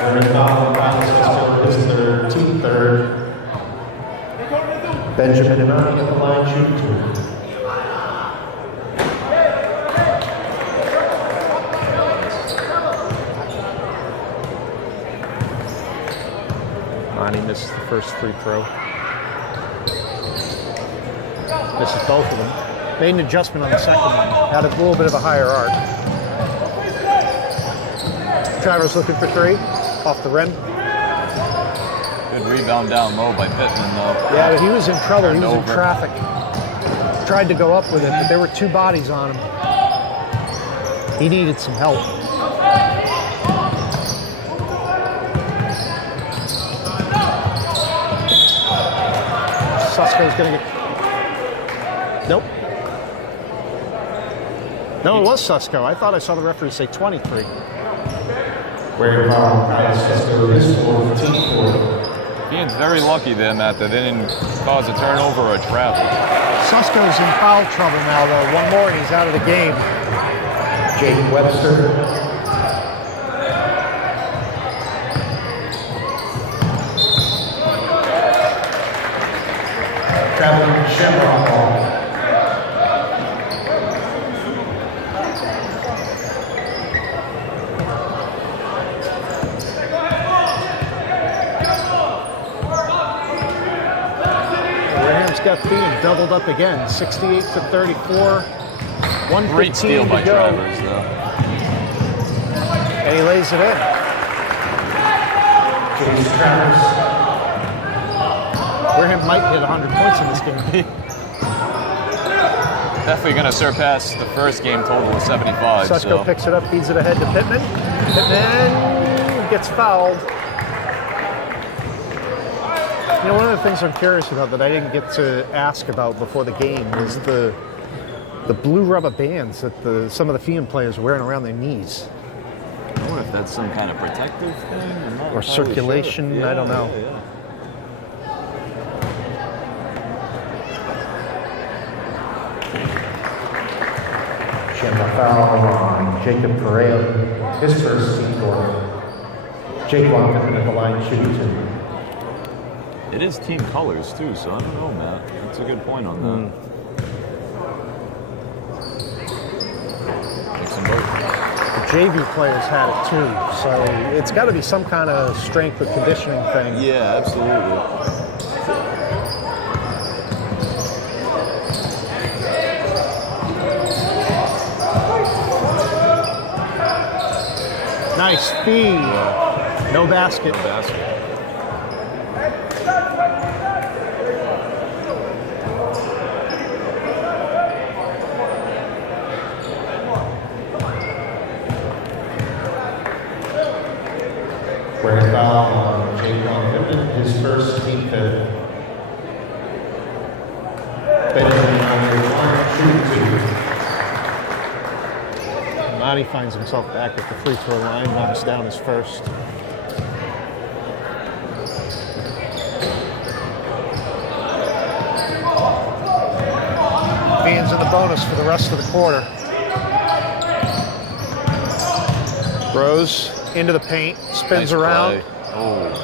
Wareham foul on Kyle His third team third. Benjamin Imani at the line shooting 2. Monty misses the first free throw. Misses both of them. Made an adjustment on the second one. Had a little bit of a higher arc. Travers looking for 3. Off the rim. Good rebound down low by Pittman, though. Yeah, but he was in trouble. He was in Over. traffic. Tried to go up with it, but there were 2 bodies on him. He needed some help. Susko's going to get... Nope. No, it was Susko. I thought I saw the referee say 23. Wareham foul on Kyle Susko. His fourth team fourth. Feehan's very lucky then, Matt, that they didn't cause a turnover or a trap. Susko's in foul trouble now, though. One more and he's out of the game. Jake Webster. Traveling Shamrock ball. Wareham's got Feehan doubled up again, 68-34. 1:15 Great steal to by go. Travers, though. And he lays it in. James Travers. Wareham might hit 100 points in this game. Definitely going to surpass the first game total of 75. Susko So. picks it up, feeds it ahead to Pittman. Pittman gets fouled. You know, one of the things I'm curious about that I didn't get to ask about before the game was the the blue rubber bands that some of the Feehan players are wearing around their knees. I wonder if that's some kind of protective thing. I'm not Or entirely circulation, sure. I don't know. Yeah. Shamrock foul on Jacob Perea, his first team foul. Jake Longton at the line shooting 2. It is team colors too, so I don't know, Matt. That's a good point on that. Mix them both. The JV players had it too, so it's got to be some kind of strength or conditioning thing. Yeah, absolutely. Nice feed. No basket. No basket. Wearing foul on Jake Longton, his first team fifth. Benjamin on the line shooting 2. Monty finds himself back at the free throw line, knocks down his first. Feehan's in the bonus for the rest of the quarter. Rose into the paint, spins Nice around. play. Oh.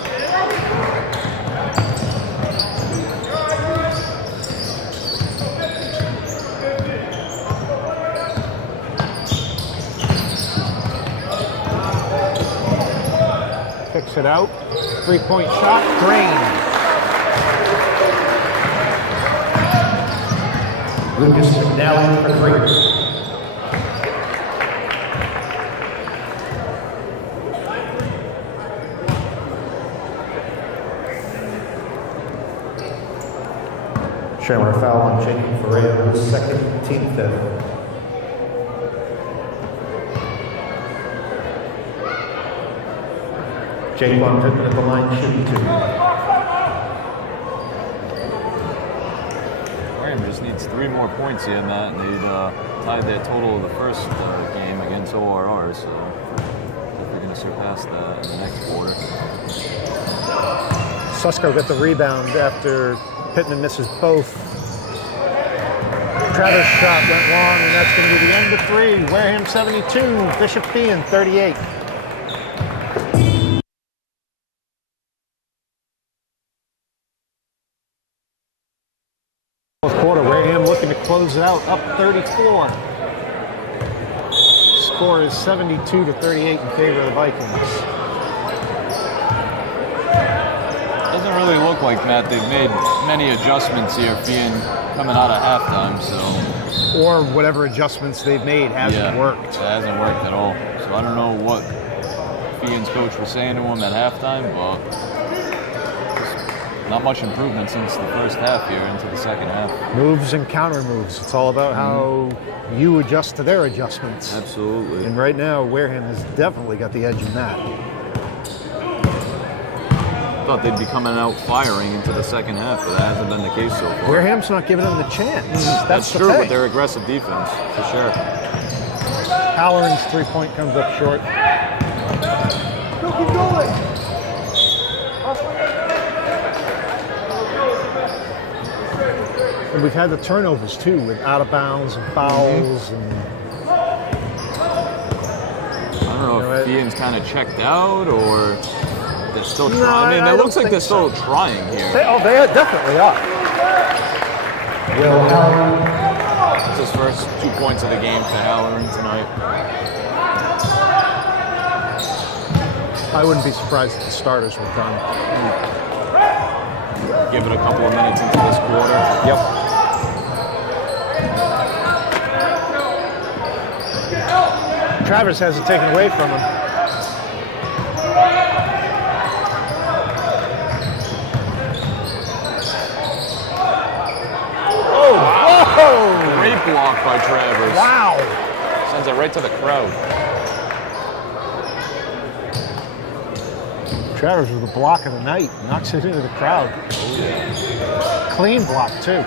Picks it out. 3-point shot, drained. Lucas McNally for 3. Shamrock foul on Jacob Ferreira, his second team fifth. Jake Longton at the line shooting 2. Wareham just needs 3 more points here, Matt, and they'd tied their total of the first game against ORR, so if they're going to surpass that in the next quarter. Susko got the rebound after Pittman misses both. Travis' shot went long, and that's going to be the end of 3. Wareham 72, Bishop Feehan 38. Fourth quarter, Wareham looking to close it out, up 34. Score is 72-38 in favor of the Vikings. Doesn't really look like, Matt, they've made many adjustments here, Feehan coming out of halftime, so Or whatever adjustments they've made hasn't worked. It hasn't worked at all. So I don't know what Feehan's coach was saying to him at halftime, but not much improvement since the first half here into the second half. Moves and counter moves. It's all about how you adjust to their adjustments. Absolutely. And right now, Wareham has definitely got the edge in that. Thought they'd be coming out firing into the second half, but that hasn't been the case so far. Wareham's not giving them the chance. That's the true thing. with their aggressive defense, for sure. Halloran's 3-point comes up short. Keep going. And we've had the turnovers too, with out of bounds and fouls. And I don't know if Feehan's kind of checked out or they're still No, trying. I mean, I it looks don't like they're think still trying here. they definitely are. Will Halloran. It's his first 2 points of the game for Halloran tonight. I wouldn't be surprised if the starters were done. Give it a couple of minutes into this quarter. Yep. Travis has it taken away from him. Oh, whoa! Great block by Travers. Wow. Sends it right to the crowd. Travers with the block of the night. Knocks it into the crowd. Oh, yeah. Clean block, too.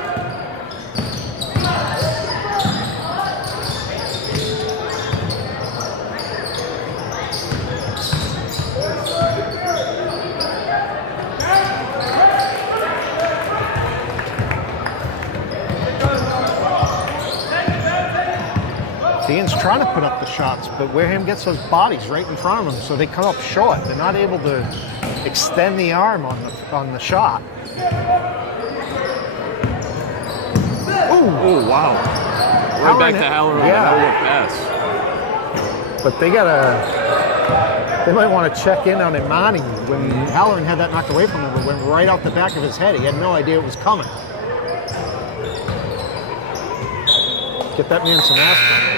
Feehan's trying to put up the shots, but Wareham gets those bodies right in front of them, so they come up short. They're not able to extend the arm on the shot. Oh, wow. Right back to Halloran. Yeah. No-look pass. But they might want to check in on Imani. When Halloran had that knocked away from him, it went right out the back of his head. He had no idea it was coming. Get that man some aspirin.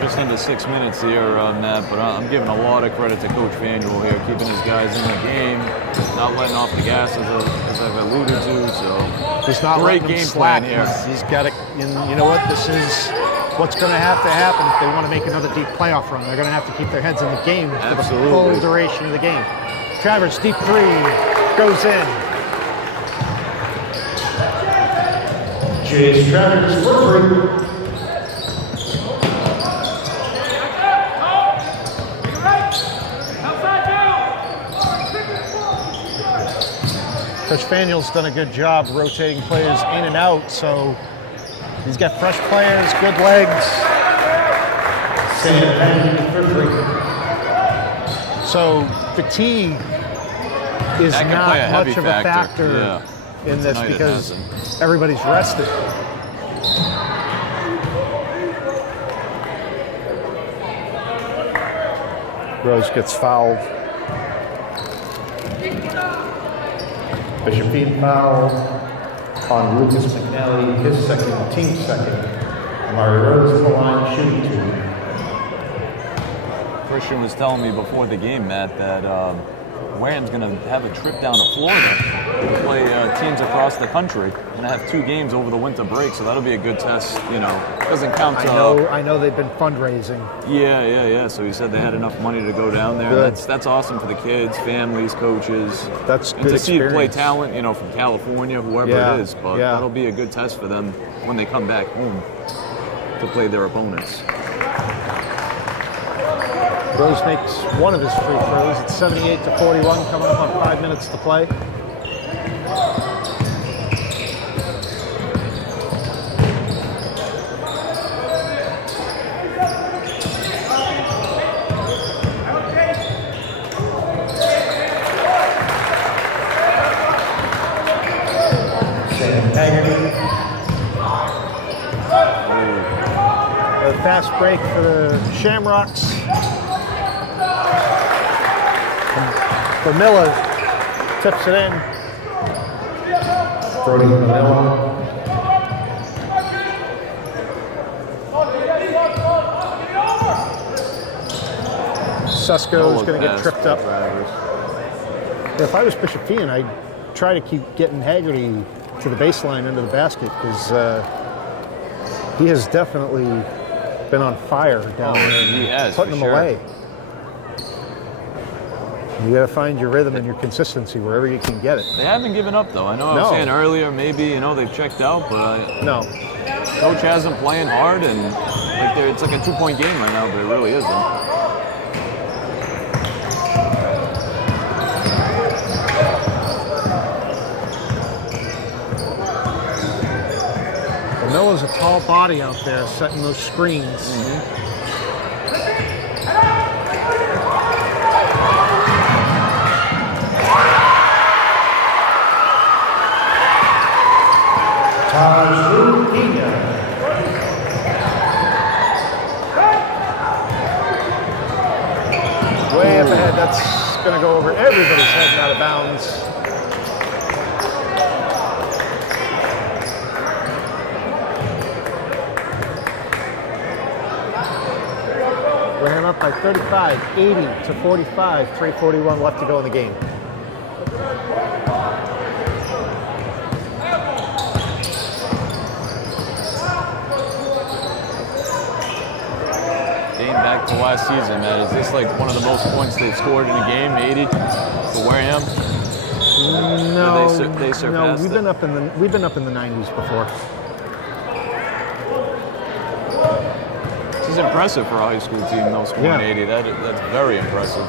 Just under 6 minutes here, Matt, but I'm giving a lot of credit to Coach Vanderbilt here, keeping his guys in the game, not letting off the gas as I've alluded to. So He's not great letting them game slack. plan here. He's got it. You know what? This is what's going to happen if they want to make another deep playoff run. They're going to have to keep their heads in the game for the full duration of the game. Travers, deep three, goes in. James Travers for three. Coach Faneuil's done a good job rotating players in and out, so he's got fresh players, good legs. So fatigue is not much of a factor in this because everybody's rested. Rose gets fouled. Bishop Feehan foul on Lucas McNally, his second, team second. Amari Rose at the line, shooting two. Christian was telling me before the game, Matt, that Wareham's going to have a trip down to Florida to play teams across the country and have 2 games over the winter break, so that'll be a good test. Doesn't count. I know they've been fundraising. Yeah. So he said they had enough money to go down there. That's awesome for the kids, families, coaches. That's and good to see experience. play talent, from California, whoever it is. But that'll be a good test for them when they come back home to play their opponents. Rose makes one of his free throws. It's 78-41, coming up on 5 minutes to play. A fast break for the Shamrocks. Vermilla tips it in. Brody Manila. Susko's going to get tripped up. If I was Bishop Feehan, I'd try to keep getting Haggerty to the baseline into the basket because he has definitely been on fire down there. He has, putting them away. You got to find your rhythm and your consistency wherever you can get it. They haven't given up, though. I know I was saying earlier, maybe they've checked out, but Coach has them playing hard, and it's like a 2-point game right now, but it really isn't. Noah's a tall body out there setting those screens. Way up ahead, that's going to go over everybody's head and out of bounds. Wareham up by 35, 80-45, 3:41 left to go in the game. Back to last season, Matt. Is this like one of the most points they've scored in a game, 80 for Wareham? No, they surpassed we've been up in the 90s before. This is impressive for a high school team, though, scoring 80. That's very impressive.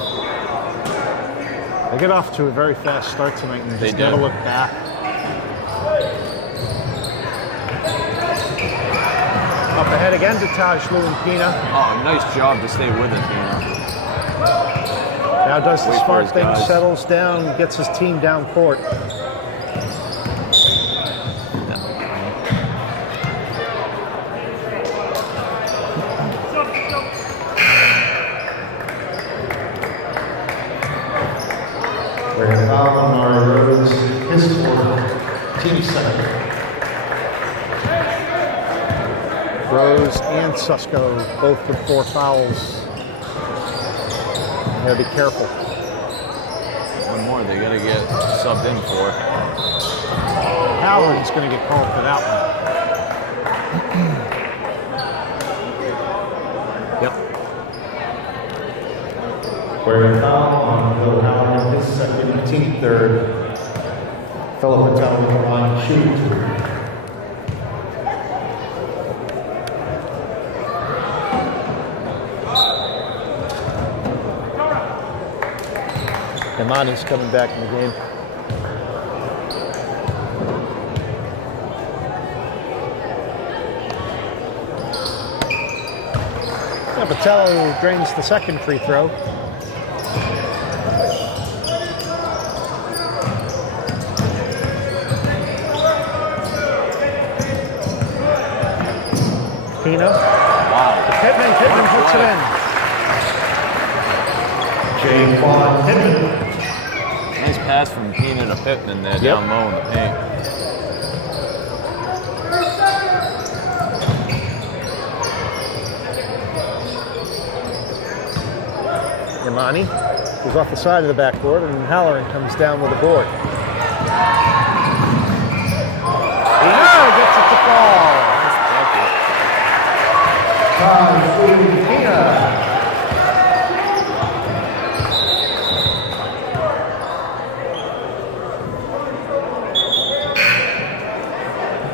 They get off to a very fast start tonight and just never look back. Up ahead again to Taj Pina. Oh, nice job to stay with it, Now does the Wait for smart his thing, guys. settles down, gets his team down court. We're going to foul on Mari Rose, his fourth, team second. Rose and Susko both with 4 fouls. You gotta be careful. One more they gotta get subbed in for. Howard's gonna get called for that one. Yep. We're going to foul on Bill Howard, his second, team third. Philip Patel with the line, shooting 2. Imani's coming back in the game. Patello drains the second free throw. Pina. Wow. Pittman puts it in. Jay Claude Pittman. Nice pass from Pina to Pittman there, down low in the paint. Imani goes off the side of the backboard, and Halloran comes down with a board. Pina gets it to fall. Pina.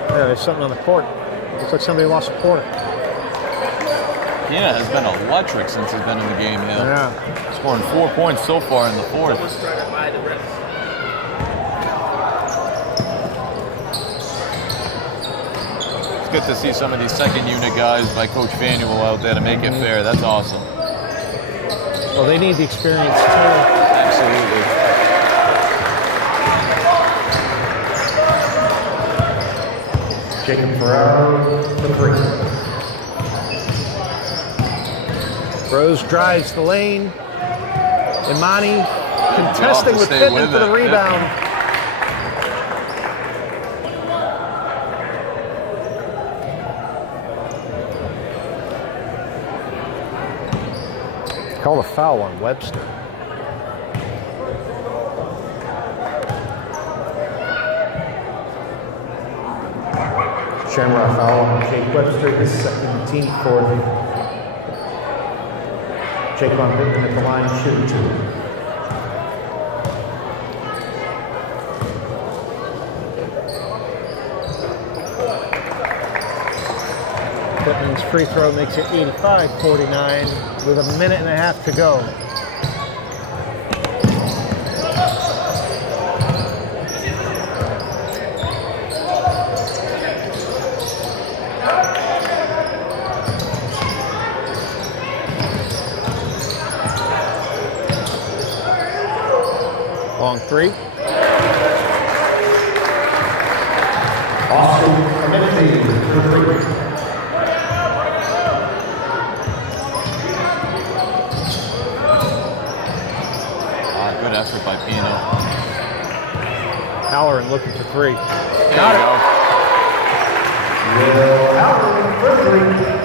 Yeah, there's something on the court. Looks like somebody lost a quarter. Pina has been electric since he's been in the game here. Yeah. Scoring 4 points so far in the fourth. Someone's trying to buy the rest. It's good to see some of these second unit guys by Coach Fanuel out there to make it fair. That's awesome. Well, they need the experience too. Absolutely. Jacob Ferraro, the 3. Rose drives the lane. Imani contesting to with stay Pittman with for the it, rebound. Called a foul on Webster. Shamrock foul on Jake Webster, his second, team fourth. Jake Von Pittman at the line, shooting 2. Pittman's free throw makes it 85-49 with a minute and a half to go. Long 3. Austin Clemente, the 3. Good effort by Pino. Halloran looking for 3. Got it. Will Halloran for 3.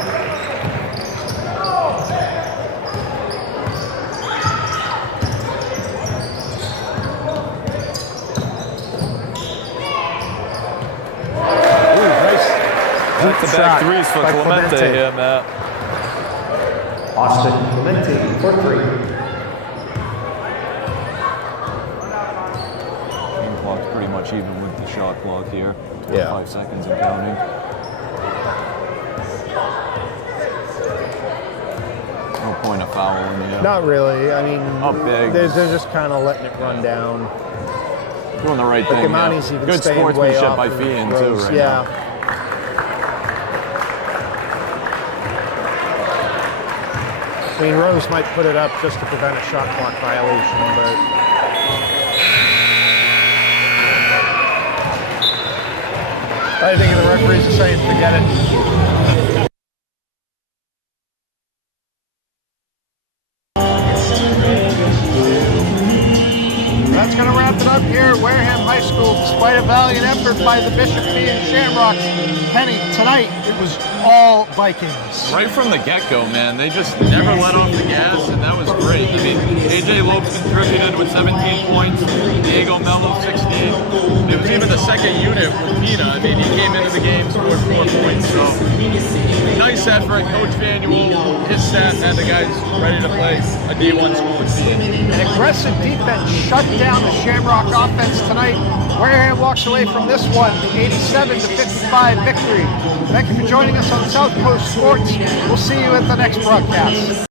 Back-to-back threes for Clemente here, Matt. Austin Clemente for 3. Game clock's pretty much even with the shot clock here. 25 Yeah. seconds and counting. No point of fouling here. Not really. I mean, Up big. they're just kind of letting it run down. Doing the right But thing. Imani's Yeah. even Good staying way sportsmanship off by of Feehan, too, Rose. right yeah. now. I mean, Rose might put it up just to prevent a shot clock violation, but I think the referees are saying forget it. That's going to wrap it up here at Wareham High School. Despite a valiant effort by the Bishop Feehan Shamrocks, Kenny, tonight it was all Vikings. Right from the get-go, man, they just never let off the gas, and that was great. I mean, AJ Lopes contributed with 17 points, Diego Mello 16. It was even the second unit with Pina. I mean, he came into the game, scored 4 points. So nice effort. Coach Vanuel, his staff had the guys ready to play a D1 school with Feehan. An aggressive defense shut down the Shamrock offense tonight. Wareham walks away from this one, 87-55 victory. Thank you for joining us on South Coast Sports. We'll see you at the next broadcast.